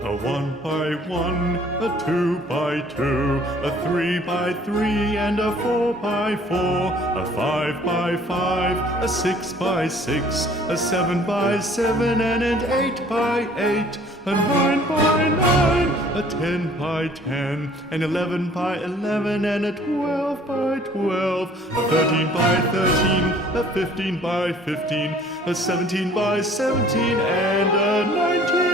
A 1 by 1, a 2 by 2, a 3 by 3, and a 4 by 4, a 5 by 5, a 6 by 6, a 7 by 7, and an 8 by 8, a 9 by 9, a 10 by 10, an 11 by 11, and a 12 by 12, a 13 by 13, a 15 by 15, a 17 by 17, and a 19